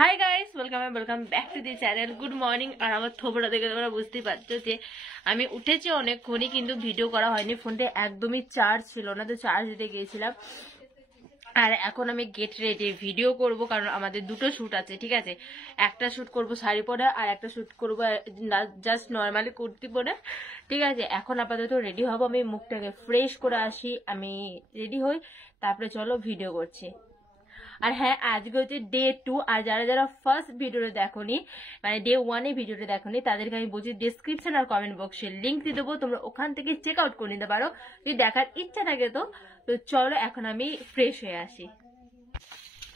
High guys, welcome back to the channel. Good morning. আর আমার থোবড়া দেখে তোমরা বুঝতেই পারছো যে আমি উঠেছি অনেকক্ষণই, কিন্তু ভিডিও করা হয়নি। ফোনটা একদমই চার্জ ছিল না, তো চার্জ দিতে গিয়েছিলাম। আর এখন আমি গেট রেডি, ভিডিও করব, কারণ আমাদের দুটো শ্যুট আছে। ঠিক আছে, একটা শ্যুট করব শাড়ি পরে, আর একটা শ্যুট করব জাস্ট নর্মালি কুর্তি পরে। ঠিক আছে, এখন আপাতত রেডি হব। আমি মুখটাকে ফ্রেশ করে আসি, আমি রেডি হই, তারপরে চলো ভিডিও করছি। আর হ্যাঁ, আজকে হচ্ছে ডে 2। আর যারা যারা ফার্স্ট ভিডিওটা দেখোনি, মানে ডে 1 ভিডিওটা দেখোনি, তাদেরকে আমি বলছি ডিসক্রিপশন আর কমেন্ট বক্সে লিঙ্ক দিয়ে দেবো, তোমরা ওখান থেকে চেক আউট করে নিতে পারো যদি দেখার ইচ্ছা থাকে। তো চলো এখন আমি ফ্রেশ হয়ে আসি।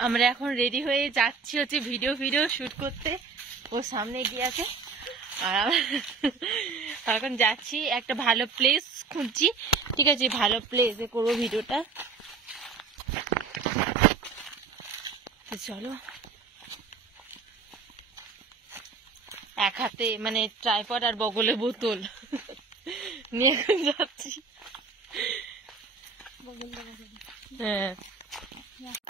আমরা এখন রেডি হয়ে যাচ্ছি হচ্ছে ভিডিও শুট করতে। ও সামনে গিয়ে আছে, আর আমরা এখন যাচ্ছি একটা ভালো প্লেস খুঁজছি। ঠিক আছে, ভালো প্লেসে করবো ভিডিওটা। চলো, এক হাতে মানে ট্রাইপড আর বগলে বোতল নিয়ে যাচ্ছি। হ্যাঁ,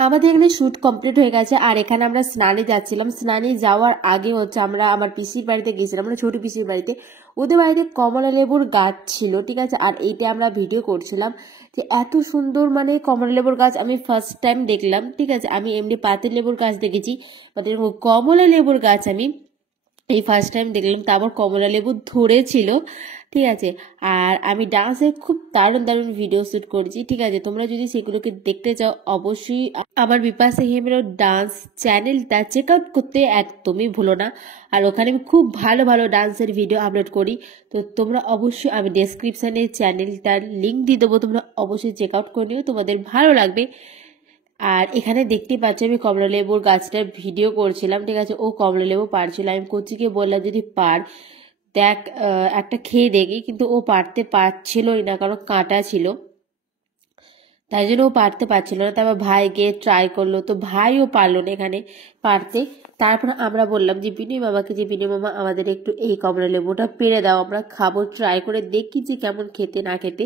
আমাদের এখানে শুট কমপ্লিট হয়ে গেছে। আর এখানে আমরা স্নানে যাচ্ছিলাম। স্নানে যাওয়ার আগে হচ্ছে আমরা আমার পিসির বাড়িতে গেছিলাম, আমরা ছোট পিসির বাড়িতে। ওদের বাড়িতে কমলা লেবুর গাছ ছিল। ঠিক আছে, আর এইটা আমরা ভিডিও করছিলাম যে এত সুন্দর, মানে কমলা লেবুর গাছ আমি ফার্স্ট টাইম দেখলাম। ঠিক আছে, আমি এমনি পাতি লেবুর গাছ দেখেছি, বাট এরকম কমলা লেবুর গাছ আমি এই ফার্স্ট টাইম দেখলাম। তারপর কমলা লেবু ধরেছিল। ঠিক আছে, আর আমি ডান্সের খুব দারুণ ভিডিও শ্যুট করেছি। ঠিক আছে, তোমরা যদি সেগুলোকে দেখতে চাও অবশ্যই আমার বিপাশা হিমেরও ডান্স চ্যানেলটা চেক আউট করতে একদমই ভুলো না। আর ওখানে আমি খুব ভালো ডান্সের ভিডিও আপলোড করি। তো তোমরা অবশ্যই, আমি ডেসক্রিপশানে চ্যানেলটার লিঙ্ক দিয়ে দেবো, তোমরা অবশ্যই চেক আউট করে নিও, তোমাদের ভালো লাগবে। আর এখানে দেখতে পাচ্ছি আমি কমলা লেবুর গাছটার ভিডিও করছিলাম। ঠিক আছে, ও কমলা লেবু পারছিল। আমি কচিকে বললাম যদি পার দেখ, একটা খেয়ে দেখি, কিন্তু ও পারতে পারছিলই না, কারণ কাঁটা ছিল, তাই জন্য ও পারতে পারছিল না। তারপর ভাই গিয়ে ট্রাই করলো, তো ভাইও পারলো না এখানে পারতে। তারপর আমরা বললাম যে বিনু মামাকে, যে বিনু মামা আমাদের একটু এই কমলা লেবুটা পেরে দাও, আমরা খাবো, ট্রাই করে দেখি যে কেমন খেতে না খেতে,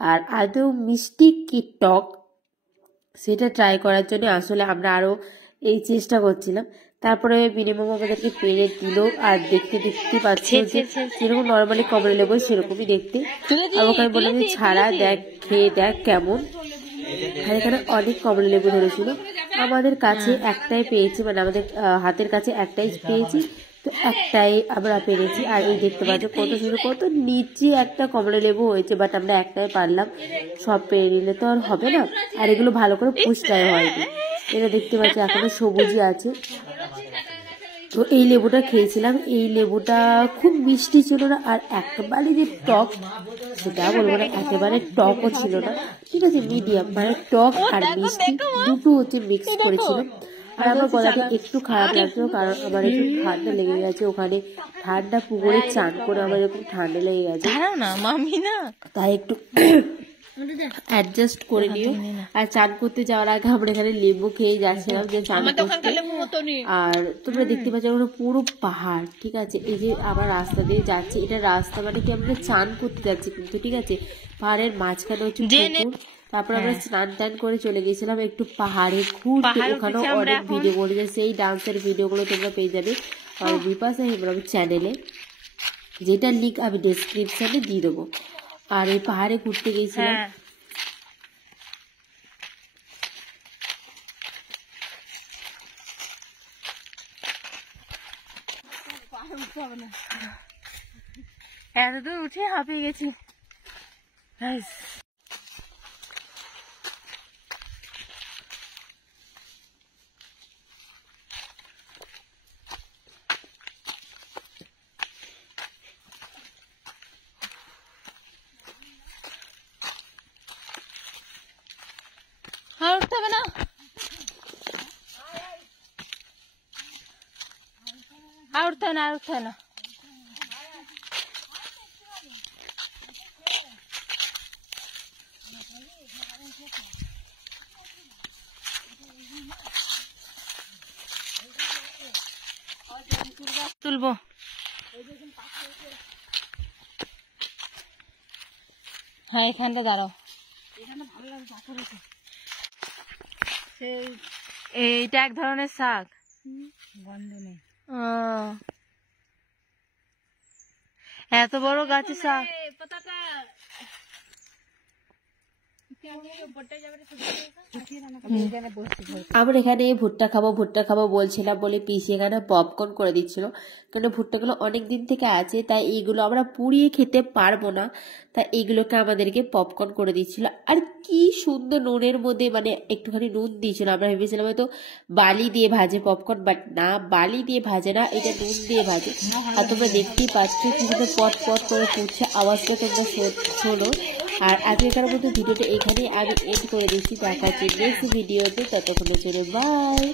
আর আদৌ মিষ্টি কি টক সেটা ট্রাই করার জন্য আসলে আমরা আরো এই চেষ্টা করছিলাম। তারপরে বিনু মামা আমাদেরকে পেরে দিল। আর দেখতে পাচ্ছি যে যেরকম নর্মালি কমলা লেবু সেরকমই দেখতে। আর ওখানে বললাম যে ছাড়া দেখ, খেয়ে দেখ কেমন। আর এখানে অনেক কমলা লেবু ধরেছিল, আমাদের কাছে একটাই পেয়েছি, মানে আমাদের হাতের কাছে একটাই পেয়েছি, তো একটাই আমরা পেরেছি। আর এই দেখতে পাচ্ছ কত সুন্দর, কত নিচে একটা কমলা লেবু হয়েছে, বাট আমরা একটাই পারলাম। সব পেরে নিলে তো আর হবে না, আর এগুলো ভালো করে পুষ্টায় হয়নি। এটা দেখতে পাচ্ছি এখনো সবুজই আছে। তো এই লেবুটা খেয়েছিলাম, এই লেবুটা খুব মিষ্টি ছিল না, আর একেবারে যে টক সেটা বলবো না, একেবারে টকও ছিল না। ঠিক আছে, মিডিয়াম, মানে টক আর মিষ্টি দুটো হচ্ছে মিক্স করেছিলাম। আর আমার গলাটা একটু খারাপ লাগছিল, কারণ আমার একটু ঠান্ডা লেগে গেছে। ওখানে ঠান্ডা পুকুরে চান করে আমার এরকম ঠান্ডা লেগে গেছে, তাই একটু অ্যাডজাস্ট করে নিও। আর চান করতে যাওয়ার আগে আমরা এখানে লেবু খেয়ে যাচ্ছিলাম যে চান করতে। আর তোমরা দেখতে পাচ্ছ পুরো পাহাড়। ঠিক আছে, এই যে আবার রাস্তা দিয়ে যাচ্ছি, এটা রাস্তা মানে কি আমরা চান করতে যাচ্ছি কিন্তু। ঠিক আছে, পাহাড়ের মাঝখানে হচ্ছে পুকুর। তারপর আমরা স্নান টান করে চলে গেছিলাম একটু পাহাড়ে ঘুরতে। ওখানেও অনেক ভিডিও করেছে, সেই ডান্সের ভিডিওগুলো তোমরা পেয়ে যাবে আর বিপাশা হিমরাম চ্যানেলে, যেটা লিঙ্ক আমি ডেসক্রিপশনে দিয়ে দেবো। আর এই পাহাড়ে ঘুরতে গেছিলাম। এতদূর উঠে হাঁপিয়ে গেছি। আর উঠতে হবে না, আর উঠতে হবে না, আর উঠতে হবে না। তুলবো, হ্যাঁ এখানটা দাঁড়াও, এইটা এক ধরনের শাক। এত বড় গাছে শাক আমরা এখানে ভুট্টা খাবো বলছিলাম বলে পিসি এখানে পপকর্ন করে দিচ্ছিল, কারণ ভুট্টাগুলো অনেক দিন থেকে আছে, তাই এইগুলো আমরা পুড়িয়ে খেতে পারবো না, তাই এইগুলোকে আমাদেরকে পপকর্ন করে দিচ্ছিল। আর কি সুন্দর নুনের মধ্যে মানে একটুখানি নুন দিয়েছিল, আমরা ভেবেছিলাম হয়তো বালি দিয়ে ভাজে পপকর্ন, বাট না, বালি দিয়ে ভাজে না, এটা নুন দিয়ে ভাজে। আর তোমরা দেখতেই পাচ্ছ কি সুন্দর পট পট করে ফুটছে, আওয়াজটা তোমরা শোনো। আর আজকের মতো ভিডিওটা এখানেই আমি এন্ড করে দিচ্ছি, দেখা হচ্ছে নেক্সট ভিডিওতে, ততক্ষণের জন্য বাই।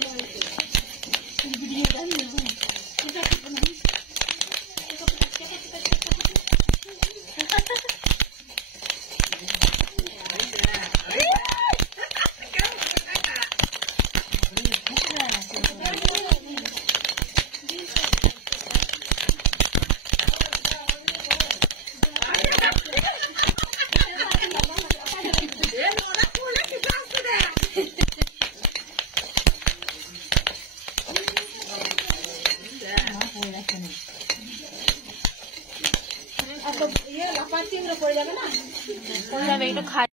একটু খাই।